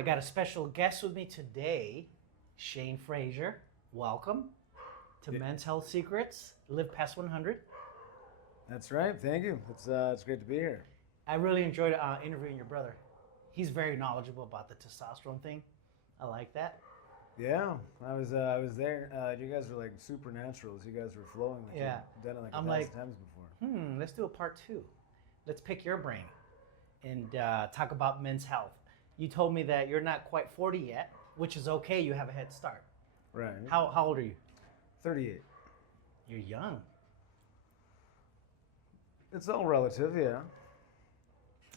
I got a special guest with me today, Shane Frazier. Welcome to Men's Health Secrets. Live past 100. That's right. Thank you. It's great to be here. I really enjoyed interviewing your brother. He's very knowledgeable about the testosterone thing. I like that. Yeah, I was there. You guys were like supernaturals. You guys were flowing. Like Yeah. you've done it like I'm 1,000 times before. Let's do a part 2. Let's pick your brain and talk about men's health. You told me that you're not quite 40 yet, which is okay. You have a head start. Right. How old are you? 38. You're young. It's all relative, yeah.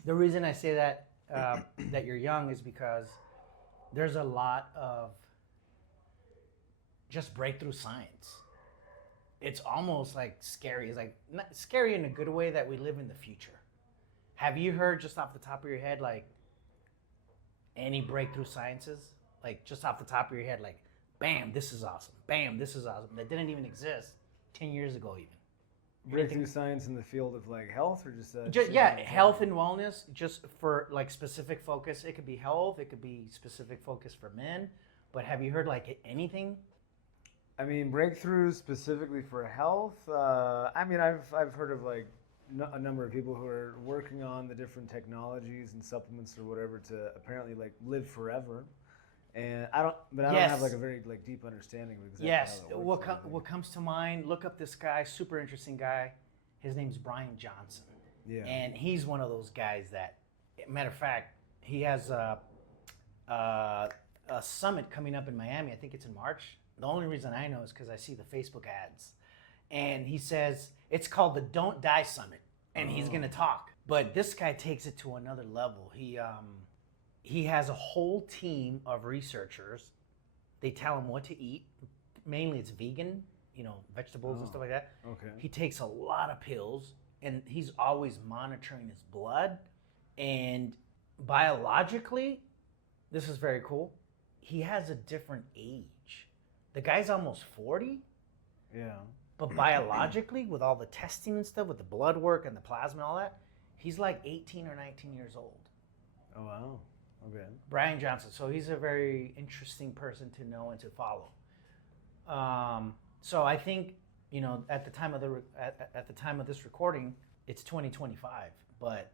The reason I say that that you're young is because there's a lot of just breakthrough science. It's almost like scary. It's like not scary in a good way that we live in the future. Have you heard just off the top of your head like any breakthrough sciences? Like just off the top of your head, like bam, this is awesome. Bam, this is awesome. That didn't even exist 10 years ago even. Breakthrough science in the field of like health or just Health and wellness, just for like specific focus. It could be health, it could be specific focus for men. But have you heard like anything? I mean, breakthroughs specifically for health. I mean, I've heard of like a number of people who are working on the different technologies and supplements or whatever to apparently like live forever. And I don't have like a very like deep understanding of exactly Yes. how that works. What comes to mind? Look up this guy, super interesting guy. His name's Brian Johnson. Yeah. And he's one of those guys that, matter of fact, he has a summit coming up in Miami. I think it's in March. The only reason I know is because I see the Facebook ads. And he says it's called the Don't Die Summit, and he's going to talk. But this guy takes it to another level. He has a whole team of researchers. They tell him what to eat. Mainly it's vegan, vegetables and stuff like that. Okay. He takes a lot of pills, and he's always monitoring his blood. And biologically, this is very cool. He has a different age. The guy's almost 40. Yeah. But biologically, with all the testing and stuff, with the blood work and the plasma and all that, he's like 18 or 19 years old. Oh wow. Okay. Brian Johnson. So he's a very interesting person to know and to follow. So I think at the time of this recording, it's 2025, but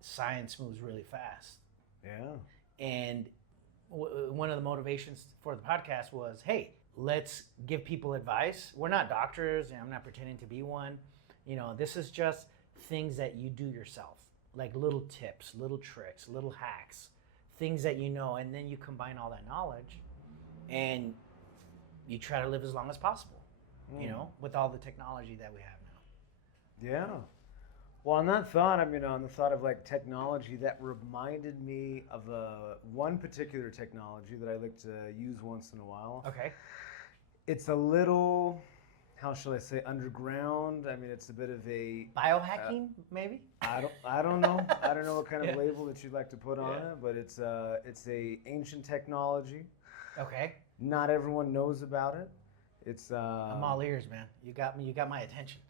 science moves really fast. Yeah. And one of the motivations for the podcast was, hey, let's give people advice. We're not doctors, and I'm not pretending to be one. This is just things that you do yourself, like little tips, little tricks, little hacks, things that and then you combine all that knowledge and you try to live as long as possible, with all the technology that we have now. Yeah. Well, on that thought, on the thought of like technology, that reminded me of one particular technology that I like to use once in a while. Okay. It's a little, how shall I say, underground. I mean, it's a bit of a biohacking, maybe. I don't know. I don't know what kind of label that you'd like to put on it, but it's a ancient technology. Okay. Not everyone knows about it. It's I'm all ears, man. You got me. You got my attention.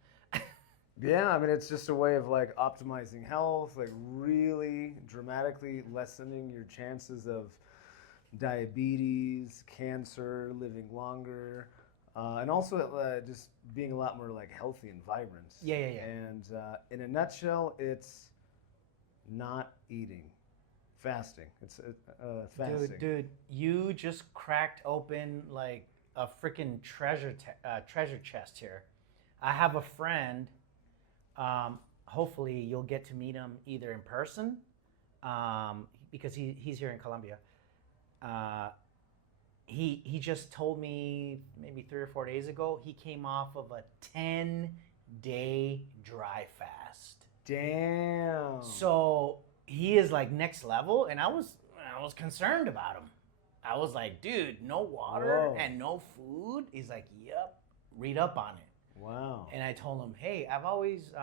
Yeah, it's just a way of like optimizing health, like really dramatically lessening your chances of diabetes, cancer, living longer, and also just being a lot more like healthy and vibrant. Yeah. And in a nutshell, it's not eating, fasting. It's fasting. Dude, you just cracked open like a freaking treasure chest here. I have a friend. Hopefully you'll get to meet him either in person, because he's here in Colombia. He just told me maybe 3 or 4 days ago he came off of a 10-day dry fast. Damn. So he is like next level, and I was concerned about him. I was like, dude, no water and no food. He's like, yep, read up on it. Wow. And I told him, hey, I've always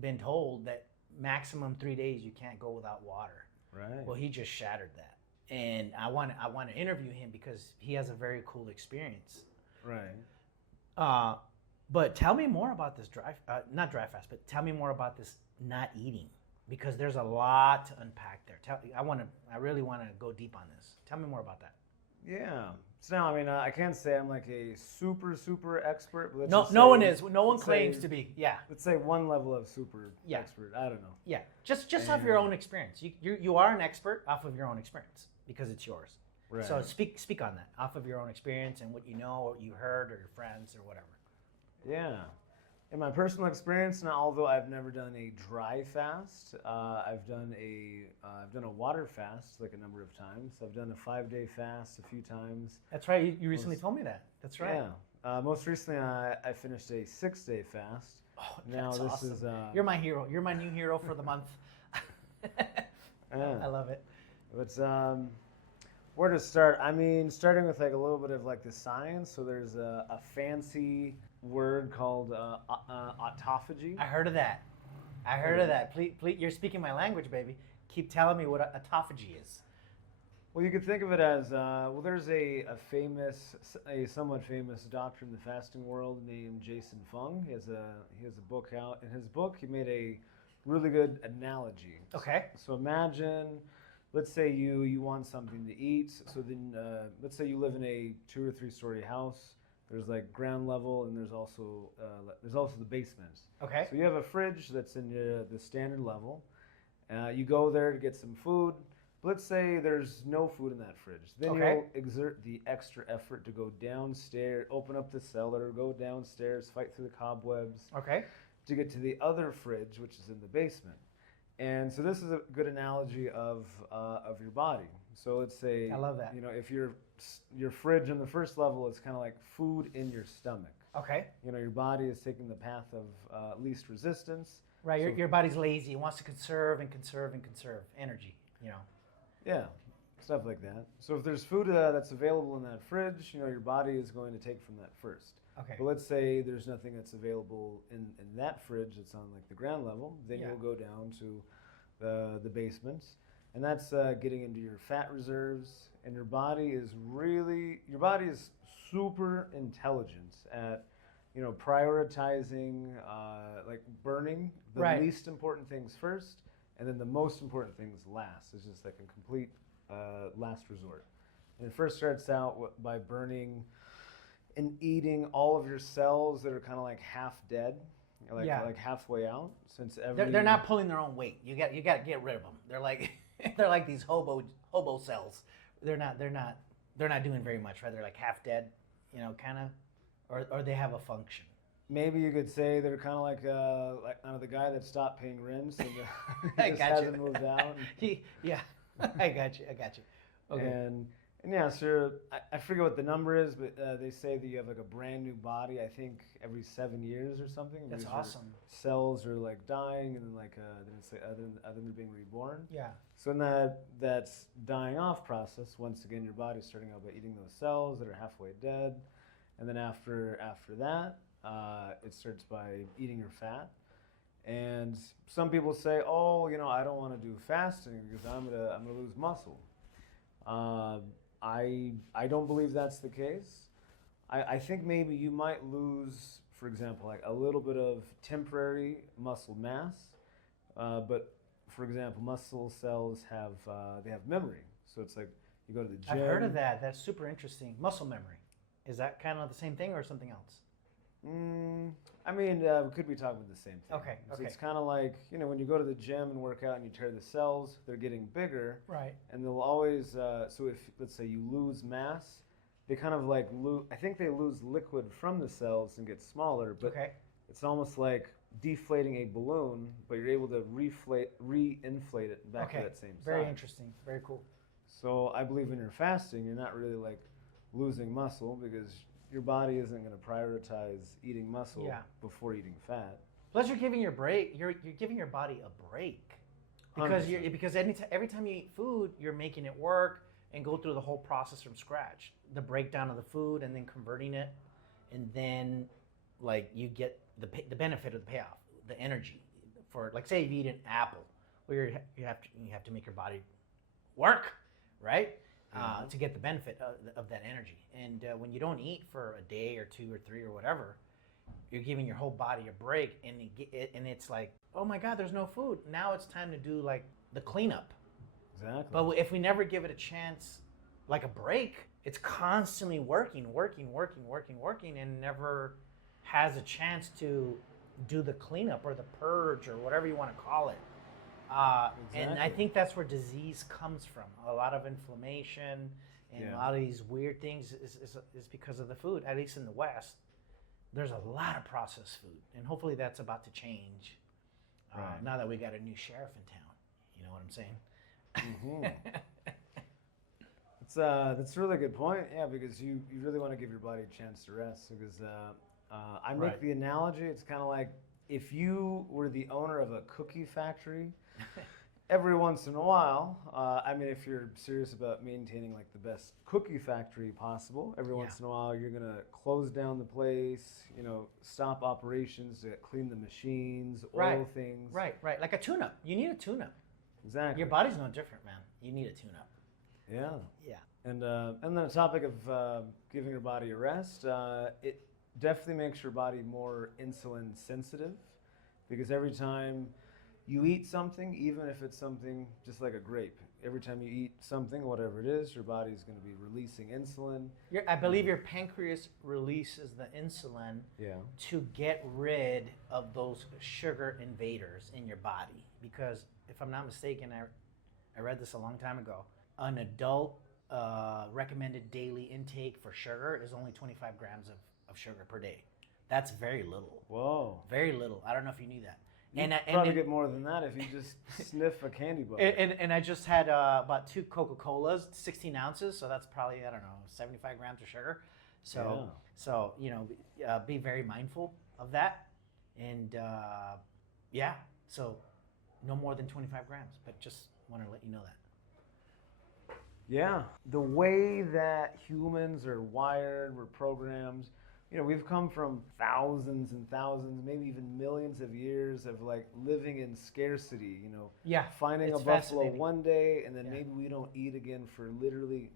been told that maximum 3 days you can't go without water. Right. Well, he just shattered that, and I want to interview him because he has a very cool experience. Right. But tell me more about this not dry fast, but tell me more about this not eating. because there's a lot to unpack there. I really want to go deep on this. Tell me more about that. Yeah. So now, I mean, I can't say I'm like a super expert. But No one is. No one claims to be. Yeah. Let's say one level of super expert. I don't know. Yeah. Just off your own experience. You are an expert off of your own experience because it's yours. Right. So speak on that off of your own experience and what you know, or you heard, or your friends, or whatever. Yeah. In my personal experience, now although I've never done a dry fast, I've done a water fast like a number of times. I've done a 5-day fast a few times. That's right. You recently told me that. That's right. Yeah. Most recently, I finished a 6-day fast. Oh, now that's this awesome. is You're my hero. You're my new hero for the month. Yeah. I love it. But where to start? I mean, starting with like a little bit of like the science. So there's a fancy word called autophagy. I heard of that. Please, you're speaking my language, baby. Keep telling me what autophagy is. Well, you could think of it as there's a somewhat famous doctor in the fasting world named Jason Fung. He has a book out. In his book, he made a really good analogy. Okay. So imagine, let's say you want something to eat. So then, let's say you live in a 2 or 3 story house. There's like ground level, and there's also the basement. Okay. So you have a fridge that's in the standard level. You go there to get some food. Let's say there's no food in that fridge. Then you'll exert the extra effort to go downstairs, open up the cellar, go downstairs, fight through the cobwebs. Okay. To get to the other fridge, which is in the basement. And so this is a good analogy of your body. So let's say, I love that. You know, if your fridge on the first level is kind of like food in your stomach. Okay. You know, your body is taking the path of least resistance. Right. So, your body's lazy. It wants to conserve energy. You know. Yeah, stuff like that. So if there's food that's available in that fridge, you know, your body is going to take from that first. Okay. But let's say there's nothing that's available in that fridge that's on like the ground level, then you'll go down to the basement, and that's getting into your fat reserves. And your body is super intelligent at, you know, prioritizing like burning the least important things first, and then the most important things last. It's just like a complete last resort. And it first starts out by burning and eating all of your cells that are kind of like half dead, like halfway out. Since they're not pulling their own weight. You got to get rid of them. They're like they're like these hobo cells. They're not doing very much, right? They're like half dead, you know, kind of, or they have a function. Maybe you could say they're kind of like the guy that stopped paying rent, and I just got hasn't you. moved out. Yeah, I got you. Okay. And yeah, so I forget what the number is, but they say that you have like a brand new body. I think every 7 years or something. That's because awesome. your cells are like dying, and then like then it's like other than being reborn. Yeah. So in that's dying off process, once again, your body's starting out by eating those cells that are halfway dead, and then after that, it starts by eating your fat. And some people say, oh, you know, I don't want to do fasting because I'm gonna lose muscle. I don't believe that's the case. I think maybe you might lose, for example, like a little bit of temporary muscle mass, but for example, muscle cells have memory. So it's like you go to the gym. I've heard of that. That's super interesting. Muscle memory. Is that kind of the same thing or something else? I mean, we could be talking about the same thing. Okay. So it's kind of like, you know, when you go to the gym and work out and you tear the cells, they're getting bigger. Right. And they'll always, so if, let's say you lose mass, they kind of like I think they lose liquid from the cells and get smaller, but it's almost like deflating a balloon, but you're able to re-inflate it back to that same size. Very interesting. Very cool. So I believe when you're fasting, you're not really like losing muscle because your body isn't going to prioritize eating muscle before eating fat. Plus, you're giving your giving your body a break because every time you eat food, you're making it work and go through the whole process from scratch. The breakdown of the food and then converting it, and then like you get the benefit of the payoff, the energy. For like say you eat an apple, where you have to make your body work, right? To get the benefit of that energy. And when you don't eat for a day or 2 or 3 or whatever, you're giving your whole body a break, and it's like, oh my God, there's no food. Now it's time to do like the cleanup. Exactly. But if we never give it a chance, like a break, it's constantly working, and never has a chance to do the cleanup or the purge or whatever you want to call it. And I think that's where disease comes from. A lot of inflammation and a lot of these weird things is because of the food. At least in the West, there's a lot of processed food, and hopefully that's about to change. Now that we got a new sheriff in town, you know what I'm saying? That's a really good point. Yeah, because you really want to give your body a chance to rest. Because I make the analogy. It's kind of like if you were the owner of a cookie factory. Every once in a while, I mean, if you're serious about maintaining like the best cookie factory possible, every once in a while you're gonna close down the place, you know, stop operations to clean the machines, oil things. Right. Like a tune-up. You need a tune-up. Exactly. Your body's no different, man. You need a tune-up. Yeah. And then the topic of giving your body a rest, it definitely makes your body more insulin sensitive, because every time you eat something, even if it's something just like a grape, every time you eat something, whatever it is, your body's going to be releasing insulin. I believe your pancreas releases the insulin to get rid of those sugar invaders in your body. Because if I'm not mistaken, I read this a long time ago, an adult recommended daily intake for sugar is only 25 grams of sugar per day. That's very little. Whoa. Very little. I don't know if you knew that. You probably get more than that if you just sniff a candy bar. And I just had about 2 Coca-Colas, 16 ounces, so that's probably, I don't know, 75 grams of sugar. So you know, be very mindful of that. And so no more than 25 grams, but just want to let you know that. Yeah, the way that humans are wired, we're programmed. You know, we've come from thousands and thousands, maybe even millions of years of like living in scarcity, you know, finding a buffalo one day and then maybe we don't eat again for literally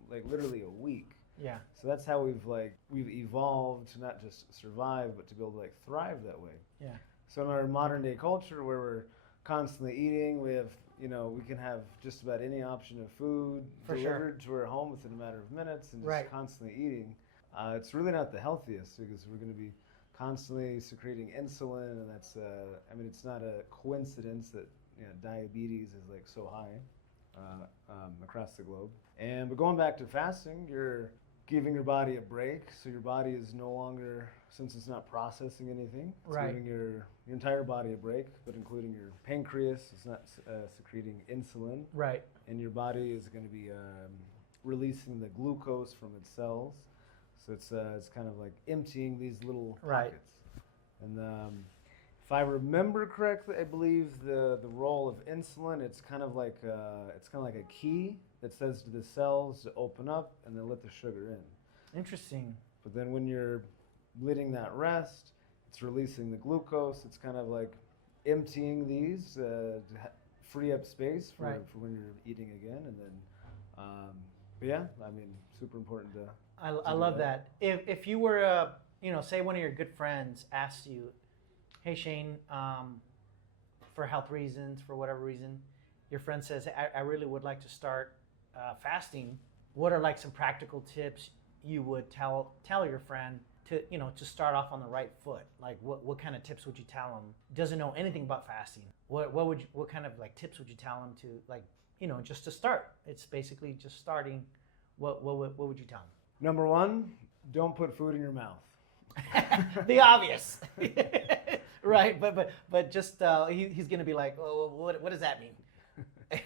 a week. Yeah. So that's how we've evolved to not just survive, but to be able to like thrive that way. Yeah. So in our modern day culture where we're constantly eating, we have, you know, we can have just about any option of food delivered to our home within a matter of minutes and just constantly eating. It's really not the healthiest because we're going to be constantly secreting insulin, and that's, I mean, it's not a coincidence that, you know, diabetes is like so high across the globe. But going back to fasting, you're giving your body a break, so your body is no longer, since it's not processing anything, it's giving your entire body a break, but including your pancreas, it's not secreting insulin. Right. And your body is going to be releasing the glucose from its cells. So it's kind of like emptying these little pockets. And if I remember correctly, I believe the role of insulin, it's kind of like a key that says to the cells to open up and then let the sugar in. Interesting. But then when you're letting that rest, it's releasing the glucose. It's kind of like emptying these to free up space for when you're eating again. And then, I mean, super important to. I love that. If you were, you know, say one of your good friends asked you, hey, Shane, for health reasons, for whatever reason, your friend says, I really would like to start fasting. What are like some practical tips you would tell your friend to, you know, to start off on the right foot? Like what kind of tips would you tell him? Doesn't know anything about fasting. What kind of like tips would you tell him to, like, you know, just to start? It's basically just starting. What would you tell him? Number 1, don't put food in your mouth. The obvious. Right, but just he's gonna be like, oh, what does that mean?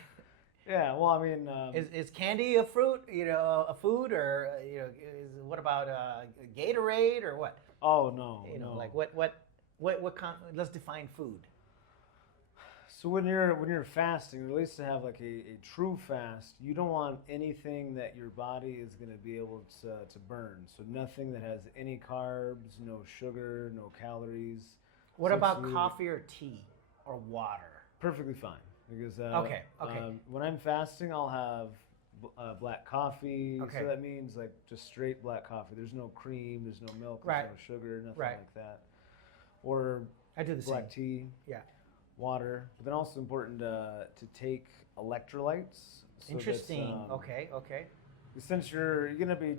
Yeah, well, I mean, is candy a fruit? You know, a food, or you know, what about Gatorade or what? Oh no, you know, no. like what let's define food. So when you're fasting, or at least to have like a true fast, you don't want anything that your body is going to be able to burn. So nothing that has any carbs, no sugar, no calories. What about coffee or tea or water? Perfectly fine. Because okay. When I'm fasting, I'll have black coffee. Okay. So that means like just straight black coffee. There's no cream, there's no milk, there's no sugar, nothing like that. or I do the black same. tea, Yeah. water. But then also important to take electrolytes. So Interesting. Okay. Since you're going to be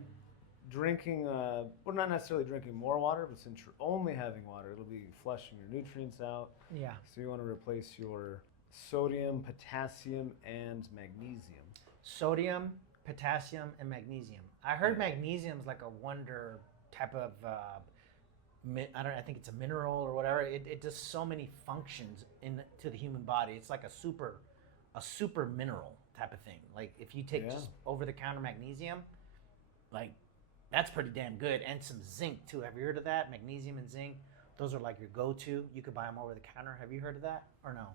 drinking, well, not necessarily drinking more water, but since you're only having water, it'll be flushing your nutrients out. Yeah. So you want to replace your sodium, potassium, and magnesium. Sodium, potassium, and magnesium. I heard magnesium's like a wonder type of, I think it's a mineral or whatever. It does so many functions to the human body. It's like a super mineral type of thing. Like if you take just over-the-counter magnesium, like that's pretty damn good. And some zinc too. Have you heard of that? Magnesium and zinc. Those are like your go-to. You could buy them over the counter. Have you heard of that or no?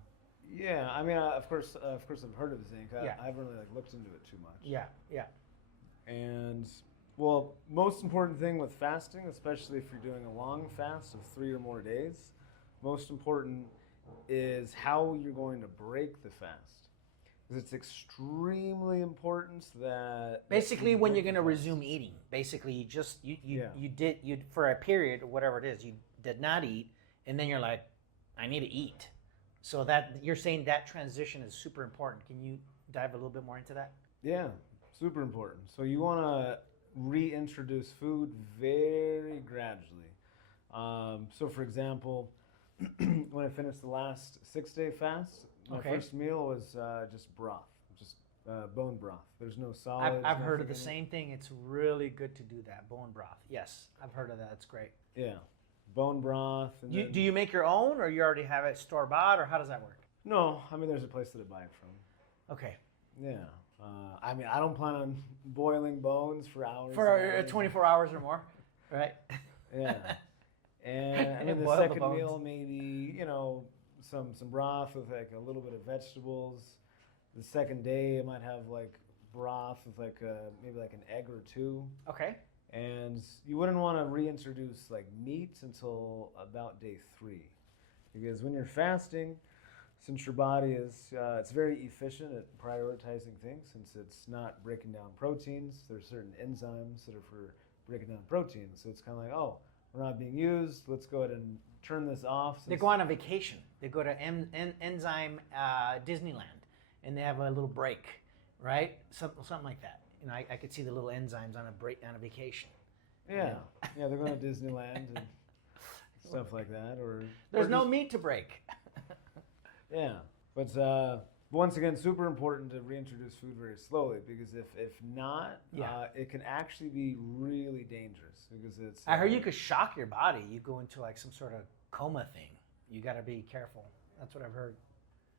Yeah, I mean, of course, I've heard of zinc. I haven't really looked into it too much. Yeah. And well, most important thing with fasting, especially if you're doing a long fast of 3 or more days, most important is how you're going to break the fast. Because it's extremely important that basically when you're going to resume eating, basically you did for a period or whatever it is, you did not eat, and then you're like, I need to eat. So that you're saying that transition is super important. Can you dive a little bit more into that? Yeah, super important. So you want to reintroduce food very gradually. So for example, when I finished the last 6-day fast, my first meal was just broth, just bone broth. There's no solids. I've heard of the same thing. It's really good to do that, bone broth. Yes, I've heard of that. It's great. Yeah, bone broth. And do you make your own, or you already have it store-bought, or how does that work? No, I mean, there's a place that I buy it from. Okay. Yeah. I mean, I don't plan on boiling bones for hours. For 24 hours or more, right? Yeah. And then the second meal, maybe, some broth with like a little bit of vegetables. The second day, I might have like broth with like maybe like an egg or two. Okay. And you wouldn't want to reintroduce like meat until about day 3, because when you're fasting, since your body is it's very efficient at prioritizing things, since it's not breaking down proteins. There's certain enzymes that are for breaking down proteins. So it's kind of like, oh, we're not being used. Let's go ahead and turn this off. They go on a vacation. They go to Enzyme Disneyland, and they have a little break, right? Something like that. I could see the little enzymes on a break on a vacation. Yeah, they're going to Disneyland and stuff like that. Or there's no meat to break. Yeah, but once again, super important to reintroduce food very slowly, because if not, it can actually be really dangerous, because it's. I heard you could shock your body. You go into like some sort of coma thing. You got to be careful. That's what I've heard.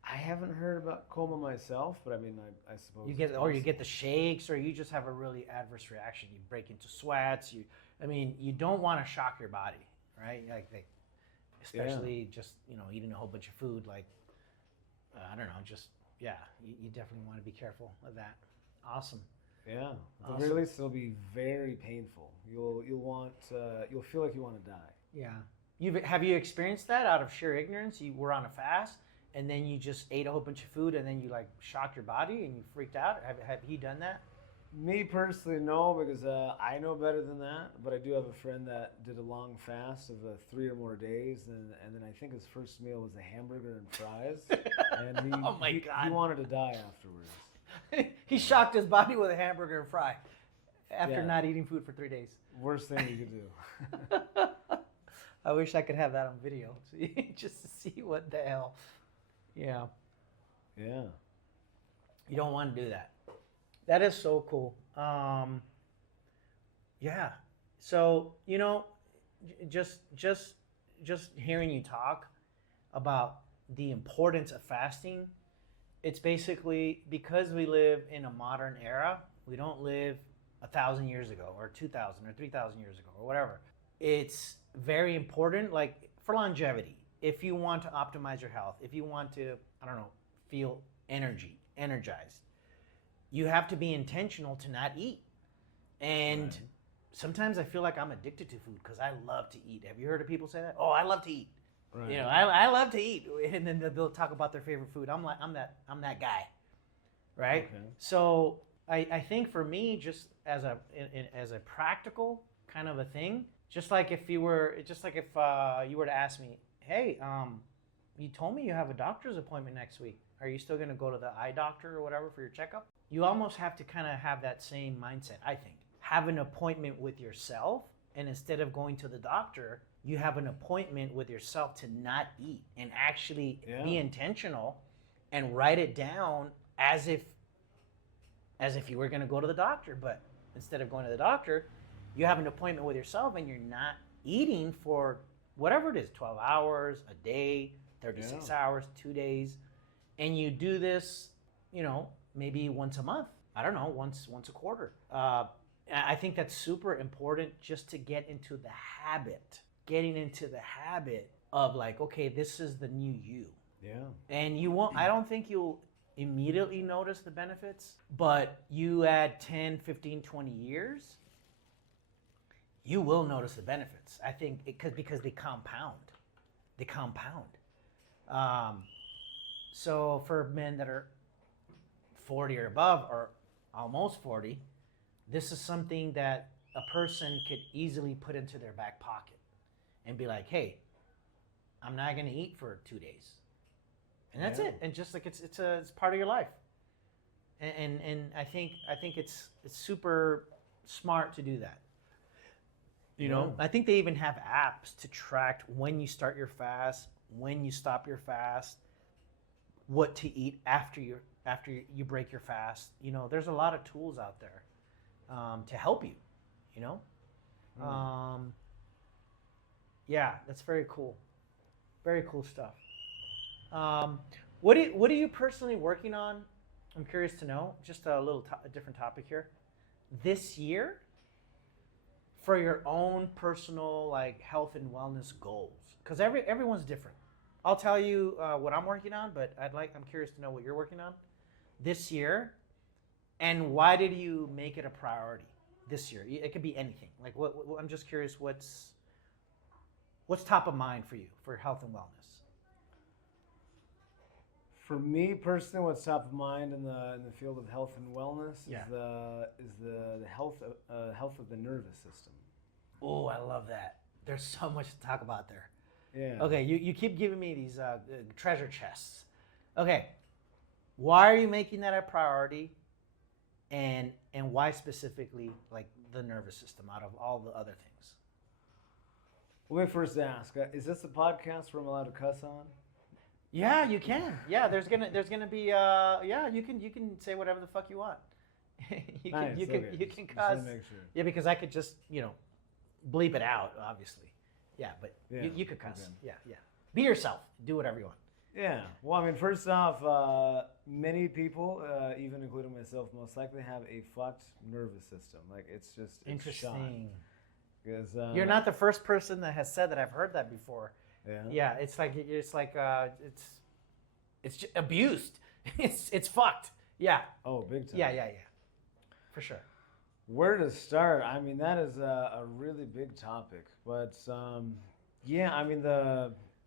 I haven't heard about coma myself, but I mean, I suppose you get the shakes, or you just have a really adverse reaction. You break into sweats. You don't want to shock your body, right? Especially just eating a whole bunch of food like. I don't know, you definitely want to be careful of that. Awesome. Yeah, at the very least, it'll be very painful. You'll feel like you want to die. Yeah. Have you experienced that out of sheer ignorance? You were on a fast, and then you just ate a whole bunch of food, and then you like shocked your body and you freaked out? Have you done that? Me personally, no, because I know better than that. But I do have a friend that did a long fast of 3 or more days, and then I think his first meal was a hamburger and fries. And oh my God. He wanted to die afterwards. He shocked his body with a hamburger and fry after not eating food for 3 days. Worst thing you could do. I wish I could have that on video, just to see what the hell. Yeah. Yeah. You don't want to do that. That is so cool. Yeah. So, just hearing you talk about the importance of fasting, it's basically because we live in a modern era. We don't live 1,000 years ago or 2,000 or 3,000 years ago or whatever. It's very important, like for longevity. If you want to optimize your health, if you want to, feel energized, you have to be intentional to not eat. And sometimes I feel like I'm addicted to food because I love to eat. Have you heard of people say that? Oh, I love to eat. Right. I love to eat. And then they'll talk about their favorite food. I'm that guy. Right? Okay. So I think for me, just as a practical kind of a thing, Just like if you were to ask me, hey, you told me you have a doctor's appointment next week. Are you still going to go to the eye doctor or whatever for your checkup? You almost have to kind of have that same mindset, I think. Have an appointment with yourself, and instead of going to the doctor, you have an appointment with yourself to not eat and actually be intentional and write it down as if you were going to go to the doctor. But instead of going to the doctor, you have an appointment with yourself and you're not eating for whatever it is, 12 hours, a day, 36 hours, 2 days. And you do this, maybe once a month. I don't know, once a quarter. I think that's super important just to get into the habit. Getting into the habit of like, okay, this is the new you. Yeah. And you won't, I don't think you'll immediately notice the benefits, but you add 10, 15, 20 years, you will notice the benefits. I think because they compound. They compound. So for men that are 40 or above or almost 40, this is something that a person could easily put into their back pocket and be like, hey, I'm not going to eat for 2 days. And that's it. And just like it's part of your life. And I think it's super smart to do that. I think they even have apps to track when you start your fast, when you stop your fast, what to eat after you break your fast. There's a lot of tools out there to help you. Yeah, that's very cool. Very cool stuff. What are you personally working on? I'm curious to know. Just a different topic here. This year, for your own personal like health and wellness goals, because everyone's different. I'll tell you what I'm working on, but I'm curious to know what you're working on this year, and why did you make it a priority this year? It could be anything. Like what I'm just curious, what's top of mind for you for health and wellness? For me personally, what's top of mind in the field of health and wellness is the health of the nervous system. Oh, I love that. There's so much to talk about there. Yeah. Okay, you keep giving me these treasure chests. Okay, why are you making that a priority, and why specifically like the nervous system out of all the other things? Let me first ask: is this a podcast where I'm allowed to cuss on? Yeah, you can. Yeah, there's gonna be you can say whatever the fuck you want. you can cuss. Just make sure. Yeah, because I could just bleep it out, obviously. Yeah, but you could cuss. Okay. Yeah. Be yourself. Do whatever you want. Yeah. Well, I mean, first off, many people, even including myself, most likely have a fucked nervous system. Like it's interesting. Because you're not the first person that has said that. I've heard that before. Yeah. Yeah. It's just abused. It's fucked. Yeah. Oh, big time. Yeah. For sure. Where to start? I mean, that is a really big topic. But I mean,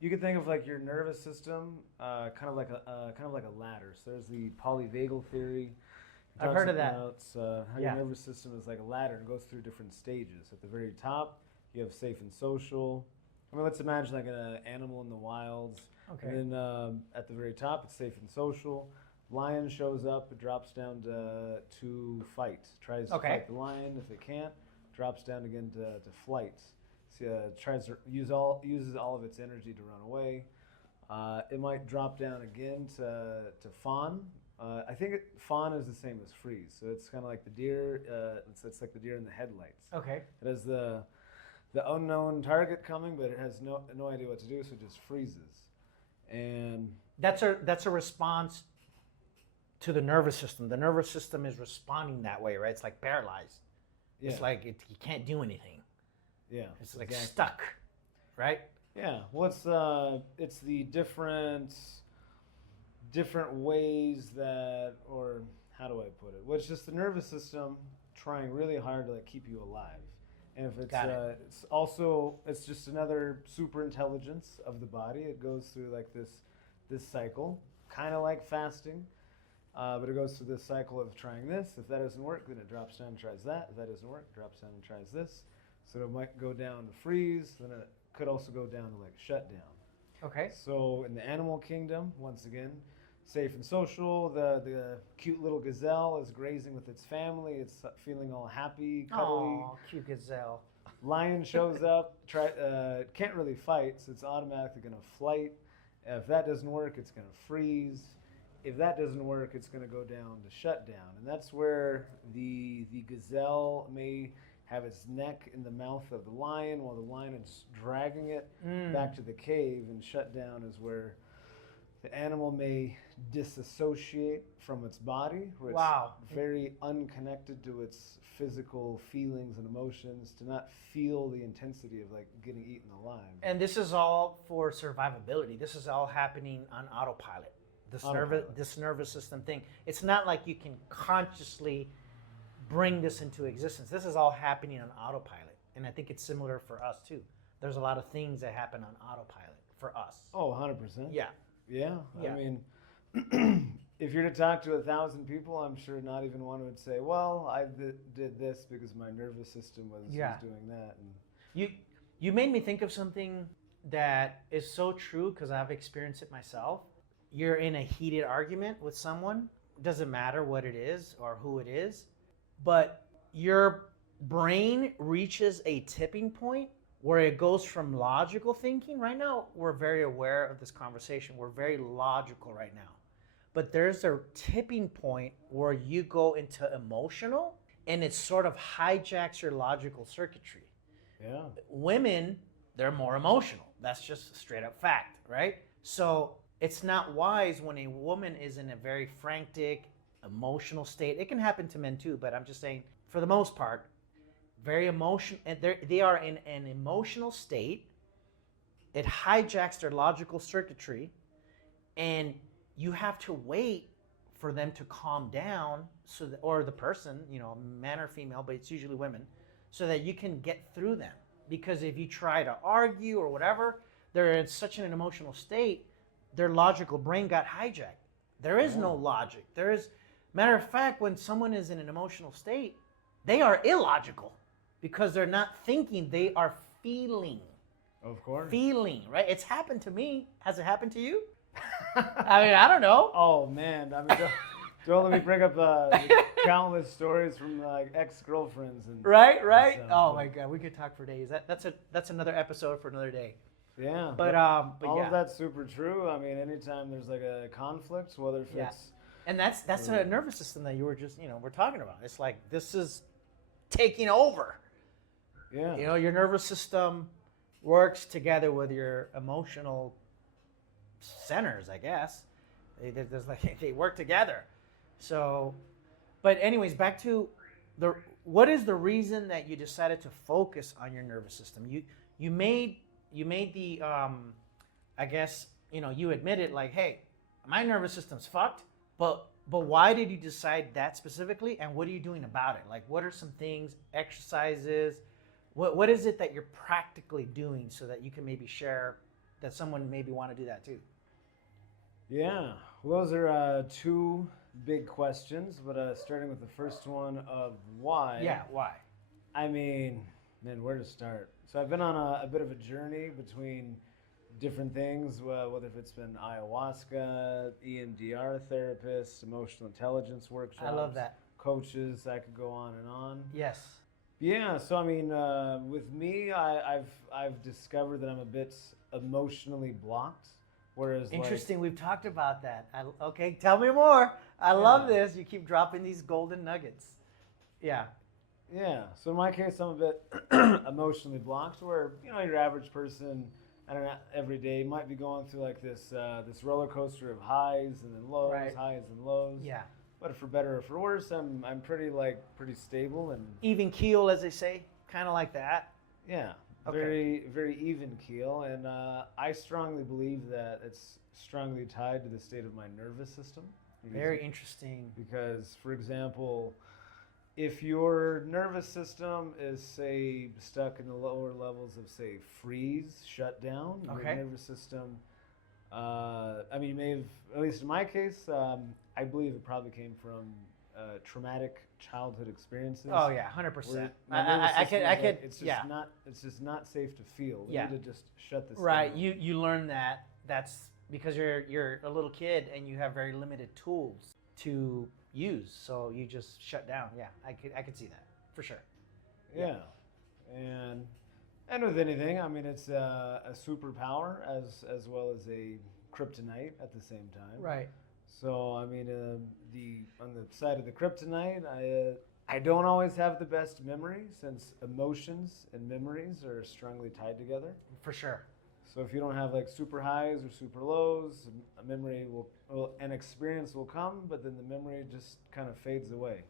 you could think of like your nervous system, kind of like a ladder. So there's the polyvagal theory. I've heard of that. How your nervous system is like a ladder and goes through different stages. At the very top, you have safe and social. I mean, let's imagine like an animal in the wilds. Okay. And then at the very top, it's safe and social. Lion shows up, it drops down to fight. Tries to fight the lion. If it can't, drops down again to flight. So, tries to uses all of its energy to run away. It might drop down again to fawn. I think fawn is the same as freeze. So it's kind of like the deer. It's like the deer in the headlights. Okay. It has the unknown target coming, but it has no idea what to do, so it just freezes. And that's a response to the nervous system. The nervous system is responding that way, right? It's like paralyzed. Yeah. It's like you can't do anything. Yeah. It's like stuck, right? Yeah. Well, it's the different ways that, or how do I put it? Well, it's just the nervous system trying really hard to like keep you alive. And if it's just another super intelligence of the body. It goes through like this cycle, kind of like fasting. But it goes through this cycle of trying this. If that doesn't work, then it drops down and tries that. If that doesn't work, it drops down and tries this. So it might go down to freeze, then it could also go down to like shutdown. Okay. So in the animal kingdom, once again, safe and social, the cute little gazelle is grazing with its family. It's feeling all happy, cuddly. Oh, cute gazelle. Lion shows up, can't really fight, so it's automatically going to flight. If that doesn't work, it's going to freeze. If that doesn't work, it's going to go down to shutdown. And that's where the gazelle may have its neck in the mouth of the lion while the lion is dragging it back to the cave. And shutdown is where the animal may disassociate from its body, where it's very unconnected to its physical feelings and emotions, to not feel the intensity of like getting eaten alive. And this is all for survivability. This is all happening on autopilot. This nervous system thing. It's not like you can consciously bring this into existence. This is all happening on autopilot. And I think it's similar for us too. There's a lot of things that happen on autopilot for us. Oh, 100%. Yeah. Yeah. Yeah. I mean, if you're to talk to 1,000 people, I'm sure not even one would say, well, I did this because my nervous system was doing that. And You made me think of something that is so true because I've experienced it myself. You're in a heated argument with someone. Doesn't matter what it is or who it is, but your brain reaches a tipping point where it goes from logical thinking. Right now, we're very aware of this conversation. We're very logical right now. But there's a tipping point where you go into emotional and it sort of hijacks your logical circuitry. yeah. Women, they're more emotional. That's just straight up fact, right? So it's not wise when a woman is in a very frantic, emotional state. It can happen to men too, but I'm just saying, for the most part, very emotional, and they are in an emotional state. It hijacks their logical circuitry, and you have to wait for them to calm down, so that, or the person, man or female, but it's usually women, so that you can get through them. Because if you try to argue or whatever, they're in such an emotional state, their logical brain got hijacked. There is no logic. Matter of fact, when someone is in an emotional state, they are illogical because they're not thinking, they are feeling. Of course. Feeling, right? It's happened to me. Has it happened to you? I mean, I don't know. Oh, man. I mean, don't let me bring up countless stories from ex-girlfriends. Right. Oh, my God. We could talk for days. That's another episode for another day. Yeah, but all of that's super true. I mean, anytime there's like a conflict, whether if it's and that's a nervous system that you were just we're talking about. It's like this is taking over. Yeah, your nervous system works together with your emotional centers, I guess. They work together. So, but anyways, back to what is the reason that you decided to focus on your nervous system? You made the, I guess, you admitted like, hey, my nervous system's fucked, but why did you decide that specifically, and what are you doing about it? Like, what are some things, exercises, what is it that you're practically doing so that you can maybe share that someone maybe want to do that too? Yeah, well, those are two big questions, but starting with the first one of why. Yeah, why? I mean, man, where to start? So I've been on a bit of a journey between different things, whether if it's been ayahuasca, EMDR therapists, emotional intelligence workshops. I love that. Coaches, I could go on and on. Yes. Yeah, so I mean, with me, I've discovered that I'm a bit emotionally blocked. Whereas interesting, we've talked about that. Okay, tell me more. I love this. You keep dropping these golden nuggets. Yeah. Yeah, so in my case, I'm a bit emotionally blocked, where your average person, I don't know, every day might be going through like this roller coaster of highs and then lows, highs and lows. Yeah. But for better or for worse, I'm pretty stable and even keel, as they say, kind of like that. Yeah, okay. very even keel, and I strongly believe that it's strongly tied to the state of my nervous system. Very interesting. Because, for example, if your nervous system is, say, stuck in the lower levels of, say, freeze, shutdown, your nervous system, I mean, you may have, at least in my case, I believe it probably came from traumatic childhood experiences. Oh yeah, 100%. My nervous I system could, is I could, like, it's just yeah. not, it's just not safe to feel. We Yeah. need to just shut this Right. down. You learn that. That's because you're a little kid and you have very limited tools to use. So you just shut down. Yeah, I could see that for sure. Yeah. And with anything, I mean, it's a superpower as well as a kryptonite at the same time. Right. So I mean, on the side of the kryptonite, I don't always have the best memory, since emotions and memories are strongly tied together. For sure. So if you don't have like super highs or super lows, a memory an experience will come, but then the memory just kind of fades away,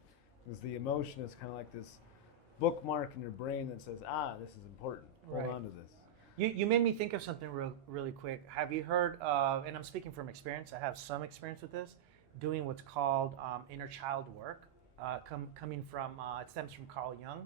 because the emotion is kind of like this bookmark in your brain that says, this is important. Hold on to this. You made me think of something really quick. Have you heard of, and I'm speaking from experience, I have some experience with this, doing what's called inner child work, coming from, it stems from Carl Jung,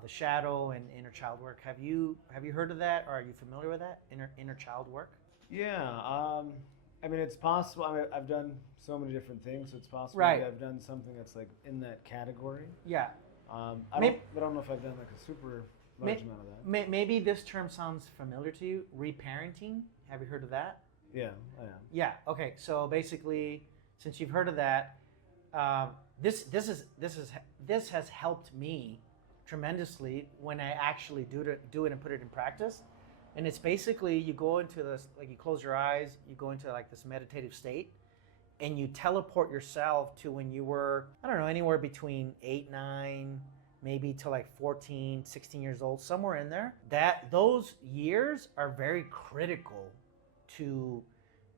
the shadow and inner child work. Have you heard of that, or are you familiar with that, inner child work? Yeah, I mean, it's possible. I mean, I've done so many different things, so it's possible Right. that I've done something that's like in that category. Yeah. I don't know if I've done like a super large amount of that. Maybe this term sounds familiar to you. Reparenting. Have you heard of that? Yeah, I am. Yeah. Okay. So basically, since you've heard of that, this has helped me tremendously when I actually do it and put it in practice. And it's basically, you go into this, like, you close your eyes, you go into like this meditative state, and you teleport yourself to when you were, I don't know, anywhere between 8, 9, maybe to like 14, 16 years old, somewhere in there. Those years are very critical to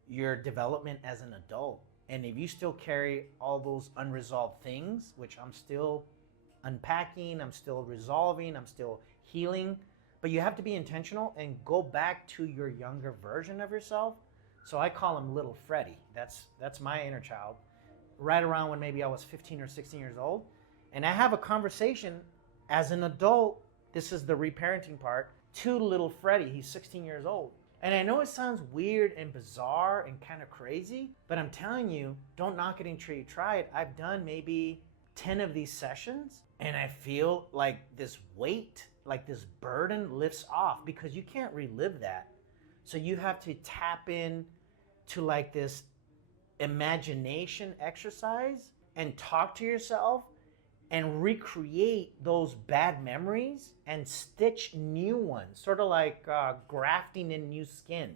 your development as an adult. And if you still carry all those unresolved things, which I'm still unpacking, I'm still resolving, I'm still healing, but you have to be intentional and go back to your younger version of yourself. So I call him Little Freddy. That's my inner child. Right around when maybe I was 15 or 16 years old. And I have a conversation as an adult, this is the reparenting part, to Little Freddy. He's 16 years old. And I know it sounds weird and bizarre and kind of crazy, but I'm telling you, don't knock it until you try it. I've done maybe 10 of these sessions, and I feel like this weight, like this burden lifts off, because you can't relive that. So you have to tap in to like this imagination exercise and talk to yourself and recreate those bad memories and stitch new ones, sort of like grafting in new skin.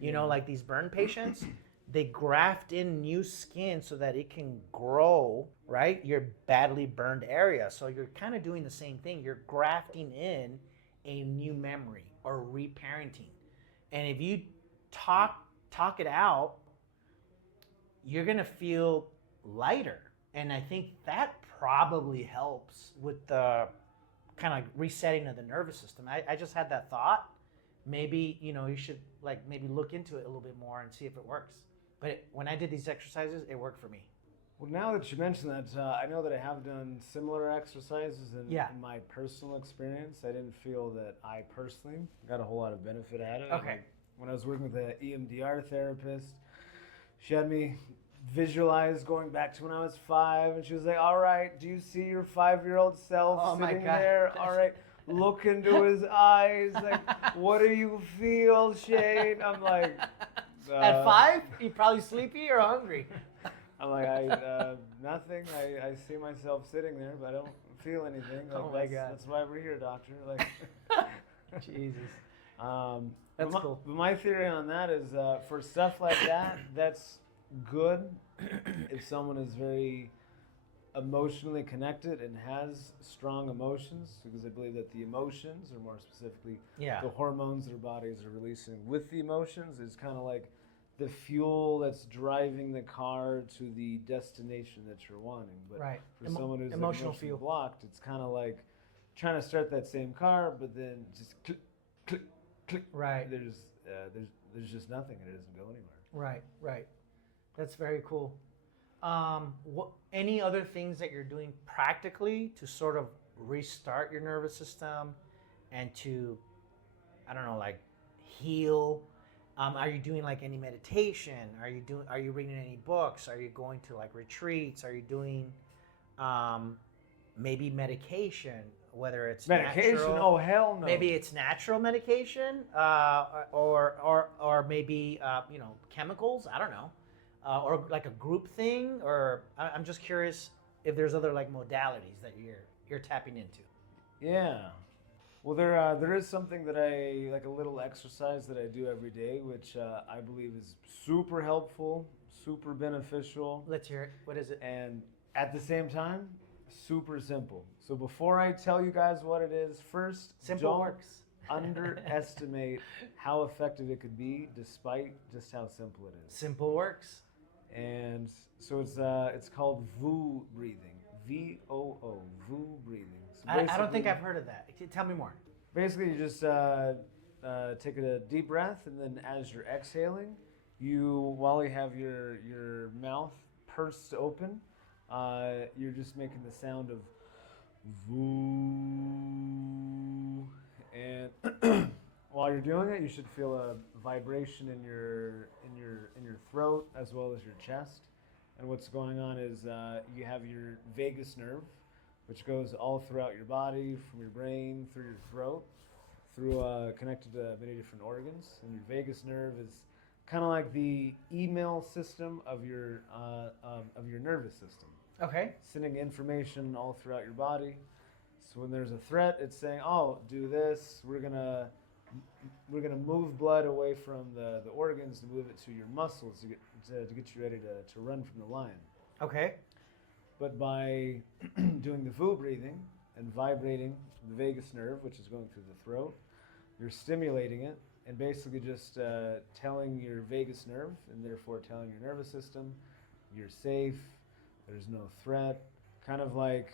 You know, like these burn patients, they graft in new skin so that it can grow, right, your badly burned area. So you're kind of doing the same thing. You're grafting in a new memory or reparenting. And if you talk it out, you're going to feel lighter. And I think that probably helps with the kind of resetting of the nervous system. I just had that thought. Maybe, you should like maybe look into it a little bit more and see if it works. But when I did these exercises, it worked for me. Well, now that you mention that, I know that I have done similar exercises in my personal experience. I didn't feel that I personally got a whole lot of benefit out of it. Okay. Like, when I was working with an EMDR therapist, she had me visualize going back to when I was 5, and she was like, all right, do you see your 5-year-old self sitting there? All right, look into his eyes. Like, what do you feel, Shane? I'm like... At 5, you probably sleepy or hungry? I'm like, nothing. I see myself sitting there, but I don't feel anything. Like, oh my God. That's why we're here, doctor. Like, Jesus. That's cool. But my theory on that is, for stuff like that, that's good if someone is very emotionally connected and has strong emotions, because I believe that the emotions, or more specifically, the hormones their bodies are releasing with the emotions, is kind of like the fuel that's driving the car to the destination that you're wanting. But for someone who's emotionally blocked, it's kind of like trying to start that same car, but then just click, click, click. Right. There's just nothing, and it doesn't go anywhere. Right. That's very cool. Any other things that you're doing practically to sort of restart your nervous system and to, I don't know, like heal Are you doing like any meditation? Are you reading any books? Are you going to like retreats? Are you doing maybe medication, whether it's Medication? natural? Oh, hell no. Maybe it's natural medication, or maybe chemicals. I don't know, or like a group thing. Or I'm just curious if there's other like modalities that you're tapping into. Yeah. Well, there is something that I like, a little exercise that I do every day, which I believe is super helpful, super beneficial, Let's hear it. What is it? and at the same time, super simple. So before I tell you guys what it is, first, Simple don't works. underestimate how effective it could be, despite just how simple it is. Simple works. And so it's called VOO breathing, VOO, VOO breathing. So I don't think I've heard of that. Tell me more. Basically, you just take a deep breath, and then as you're exhaling, while you have your mouth pursed open, you're just making the sound of VOO. And while you're doing it, you should feel a vibration in your throat as well as your chest. And what's going on is you have your vagus nerve, which goes all throughout your body, from your brain through your throat, connected to many different organs. And your vagus nerve is kind of like the email system of your nervous system, Okay. sending information all throughout your body. So when there's a threat, it's saying, "Oh, do this. We're gonna move blood away from the organs to move it to your muscles to get you ready to run from the lion." Okay. But by doing the VOO breathing and vibrating the vagus nerve, which is going through the throat, you're stimulating it and basically just telling your vagus nerve, and therefore telling your nervous system, you're safe, there's no threat. Kind of like,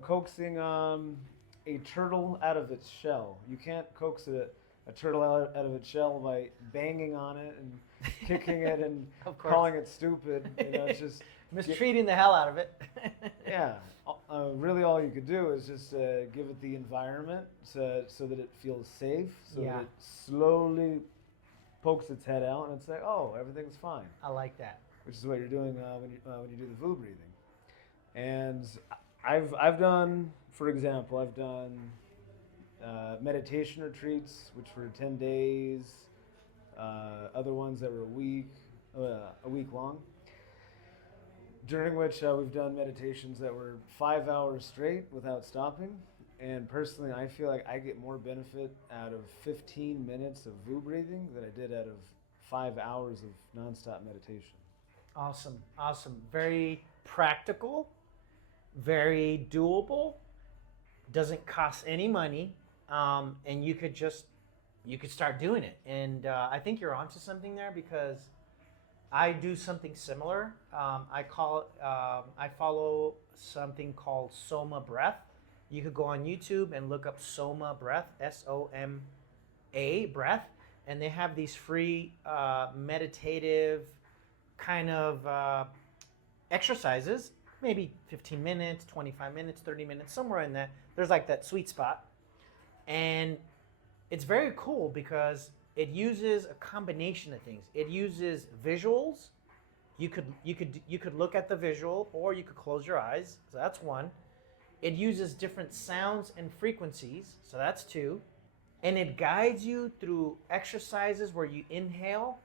coaxing a turtle out of its shell. You can't coax a turtle out of its shell by banging on it and kicking it and calling it stupid. It's just mistreating the hell out of it. yeah. Really, all you could do is just give it the environment so that it feels safe, so that it slowly pokes its head out, and it's like, oh, everything's fine. I like that. Which is what you're doing when you do the VOO breathing. And I've done, for example, meditation retreats, which were 10 days. Other ones that were a week long. During which we've done meditations that were 5 hours straight without stopping. And personally, I feel like I get more benefit out of 15 minutes of VOO breathing than I did out of 5 hours of nonstop meditation. Awesome. Very practical, very doable, doesn't cost any money, and you could start doing it. And I think you're onto something there, because I do something similar. I follow something called Soma Breath. You could go on YouTube and look up Soma Breath, SOMA breath, and they have these free meditative kind of exercises, maybe 15 minutes, 25 minutes, 30 minutes, somewhere in that. There's like that sweet spot. And it's very cool because it uses a combination of things. It uses visuals. You could look at the visual, or you could close your eyes. So that's one. It uses different sounds and frequencies. So that's two. And it guides you through exercises where you inhale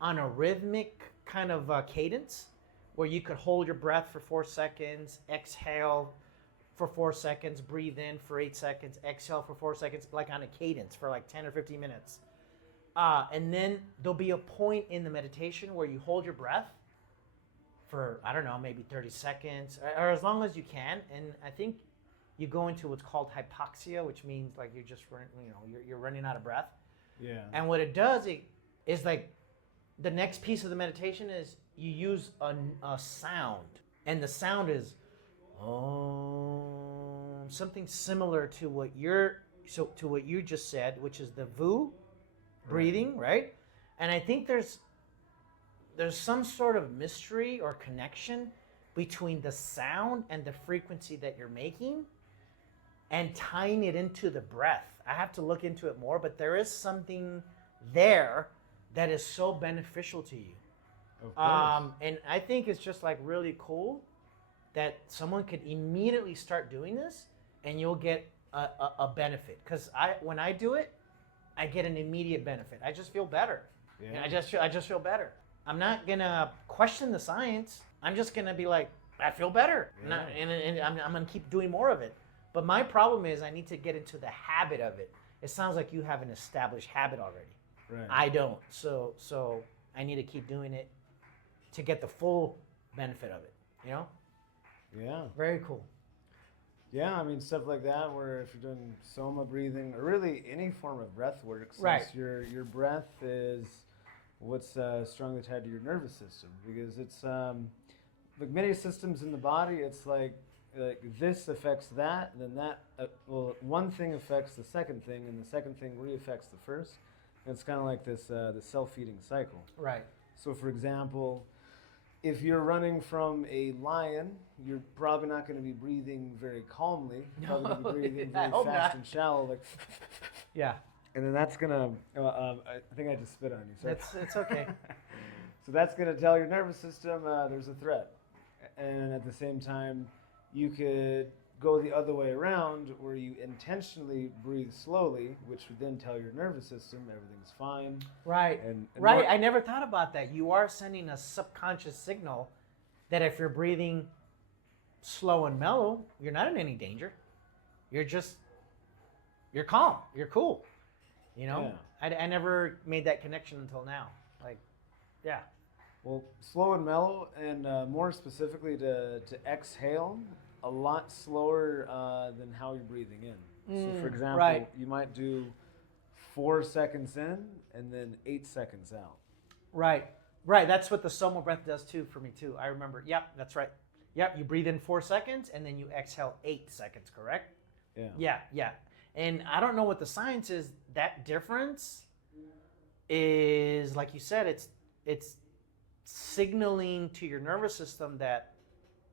on a rhythmic kind of cadence, where you could hold your breath for 4 seconds, exhale for 4 seconds, breathe in for 8 seconds, exhale for 4 seconds, like on a cadence for like 10 or 15 minutes. And then there'll be a point in the meditation where you hold your breath for, I don't know, maybe 30 seconds, or as long as you can. And I think you go into what's called hypoxia, which means like you're just, you're running out of breath. Yeah. And what it does is like, the next piece of the meditation is you use a sound, and the sound is something similar to what you just said, which is the VOO breathing, right? And I think there's some sort of mystery or connection between the sound and the frequency that you're making, and tying it into the breath. I have to look into it more, but there is something there that is so beneficial to you. Of course. And I think it's just like really cool that someone could immediately start doing this and you'll get a benefit. Because when I do it, I get an immediate benefit. I just feel better. Yeah. And I just feel better. I'm not gonna question the science. I'm just gonna be like, I feel better, Yeah. and I'm gonna keep doing more of it. But my problem is I need to get into the habit of it. It sounds like you have an established habit already. Right. I don't. So I need to keep doing it to get the full benefit of it. You know? Yeah. Very cool. Yeah, I mean stuff like that where if you're doing soma breathing or really any form of breath work, since Right. your breath is what's strongly tied to your nervous system, because it's like many systems in the body, it's like this affects that, and then that one thing affects the second thing, and the second thing re-affects the first. And it's kind of like this the self-feeding cycle. Right. So for example, if you're running from a lion, you're probably not going to be breathing very calmly. You're probably going to be breathing I very hope fast not. and shallow, like. Yeah. And then that's gonna. I think I just spit on you. Sorry. It's okay. So that's gonna tell your nervous system there's a threat, and at the same time, you could go the other way around, where you intentionally breathe slowly, which would then tell your nervous system everything's fine. Right. And Right. I never thought about that. You are sending a subconscious signal that if you're breathing slow and mellow, you're not in any danger. You're calm. You're cool. You know? Yeah. I never made that connection until now. Like, yeah. Well, slow and mellow, and more specifically to exhale a lot slower than how you're breathing in. So, for example, right. you might do 4 seconds in and then 8 seconds out. Right. Right. That's what the Soma breath does too for me too. I remember. Yep. That's right. Yep. You breathe in 4 seconds and then you exhale 8 seconds. Correct? Yeah. Yeah. Yeah. And I don't know what the science is. That difference is, like you said, it's signaling to your nervous system that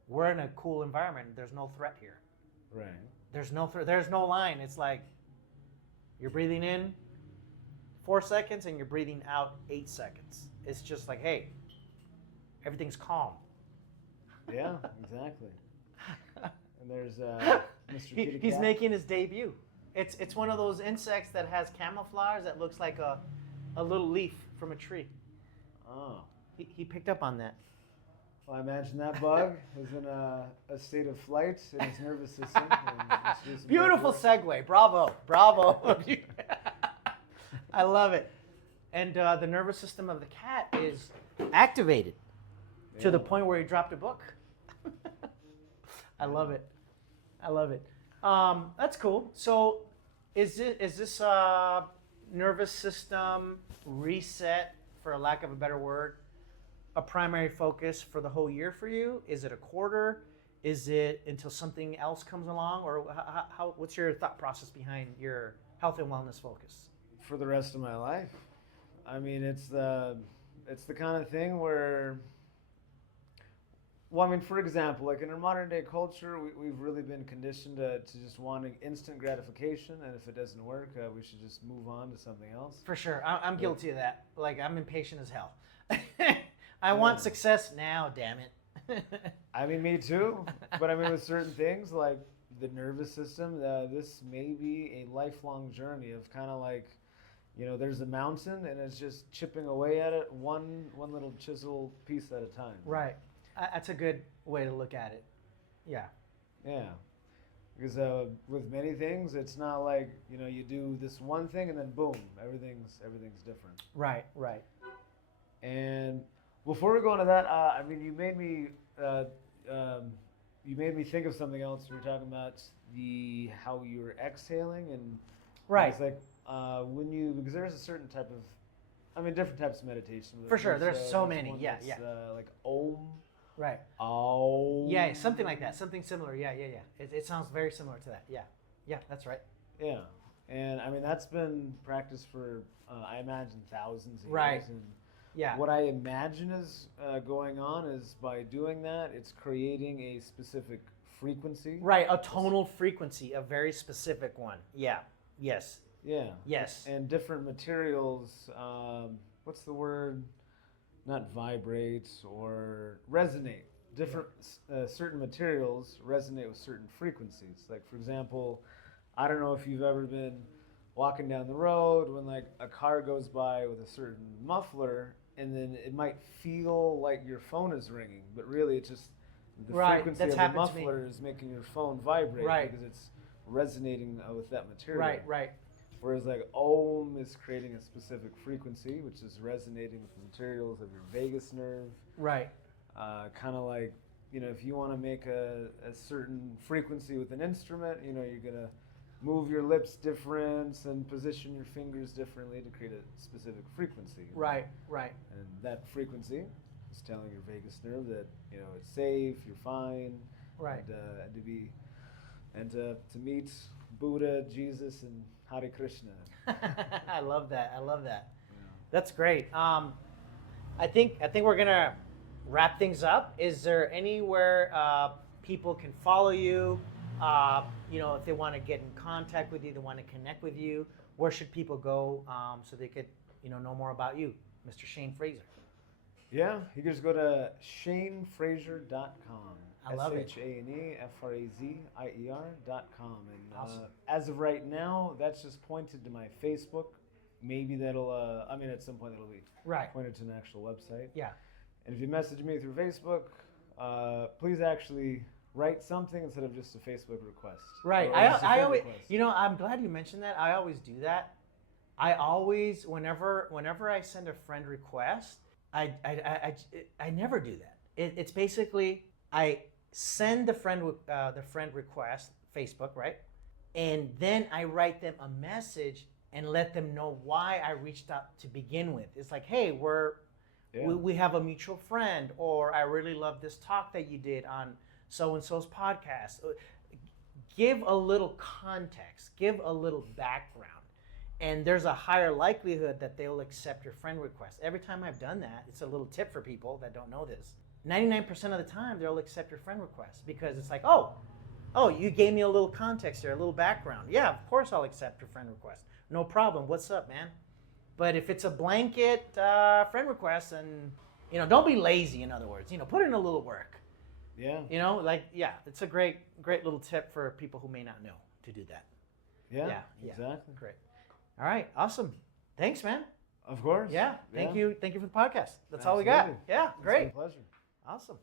we're in a cool environment. There's no threat here. Right. There's no there's no line. It's like you're breathing in 4 seconds and you're breathing out 8 seconds. It's just like, hey, everything's calm. Yeah, exactly. And there's Mr. Kitty He's Cat. making his debut. It's one of those insects that has camouflage that looks like a little leaf from a tree. Oh. He picked up on that. Well, I imagine that bug is in a state of flight in his nervous system. Beautiful segue. Bravo. Bravo. I love it. And the nervous system of the cat is activated to the point where he dropped a book. I love it. I love it. That's cool. So is this nervous system reset, for lack of a better word, a primary focus for the whole year for you? Is it a quarter? Is it until something else comes along? Or what's your thought process behind your health and wellness focus? For the rest of my life. I mean, it's the kind of thing where, well, I mean, for example, like in our modern day culture, we've really been conditioned to just wanting instant gratification, and if it doesn't work, we should just move on to something else. For sure. I'm guilty of that. Like, I'm impatient as hell. I want success now, damn it. I mean, me too. But I mean, with certain things like the nervous system, this may be a lifelong journey of kind of like, you know, there's a mountain and it's just chipping away at it one little chisel piece at a time. Right. That's a good way to look at it. Yeah. Yeah. Because with many things, it's not like, you know, you do this one thing and then boom, everything's different. Right. Right. And before we go into that, I mean, you made me think of something else. You were talking about how you were exhaling, and Right. it's like because there's a certain type of, I mean, different types of meditation. For sure, there's so there's many. one Yeah, that's, yeah. like Om. Right. Om. Yeah, something like that. Something similar. Yeah. It sounds very similar to that. Yeah. Yeah, that's right. Yeah, and I mean that's been practiced for I imagine thousands of Right. years. And Yeah. what I imagine is going on is by doing that, it's creating a specific frequency. Right, a tonal frequency, a very specific one. Yeah. Yes. Yeah. Yes. And different materials, what's the word? Not vibrate or resonate. Different certain materials resonate with certain frequencies. Like for example, I don't know if you've ever been walking down the road when like a car goes by with a certain muffler, and then it might feel like your phone is ringing, but really it's just the frequency of the muffler is making your phone vibrate because it's resonating with that material. Right. Whereas like Om is creating a specific frequency, which is resonating with the materials of your vagus nerve. Right. Kind of like, if you want to make a certain frequency with an instrument, you're going to move your lips different and position your fingers differently to create a specific frequency. Right. And that frequency is telling your vagus nerve that, it's safe, you're fine. Right. And to meet Buddha, Jesus, and Hare Krishna. I love that. Yeah. That's great. I think we're gonna wrap things up. Is there anywhere people can follow you? If they want to get in contact with you, they want to connect with you. Where should people go so they could know more about you, Mr. Shane Frazier? Yeah, you can just go to ShaneFrazier.com. I love it. ShaneFrazier.com. And awesome. As of right now, that's just pointed to my Facebook. Maybe that'll, at some point that'll be pointed to an actual website. Yeah. And if you message me through Facebook, please actually write something instead of just a Facebook request. Right. I always, I'm glad you mentioned that. I always do that. I always, whenever I send a friend request, I never do that. It's basically I send the friend request, Facebook, right? And then I write them a message and let them know why I reached out to begin with. It's like, hey, we have a mutual friend, or I really love this talk that you did on so-and-so's podcast. Give a little context, give a little background, and there's a higher likelihood that they'll accept your friend request. Every time I've done that, it's a little tip for people that don't know this. 99% of the time, they'll accept your friend request because it's like, oh, you gave me a little context there, a little background. Yeah, of course I'll accept your friend request. No problem. What's up, man? But if it's a blanket friend request, and don't be lazy. In other words, put in a little work. Yeah. It's a great little tip for people who may not know to do that. Yeah. Exactly. Great. All right. Awesome. Thanks, man. Of course. Yeah. Thank you for the podcast. That's all we got. Yeah. Great. It's been a pleasure. Awesome.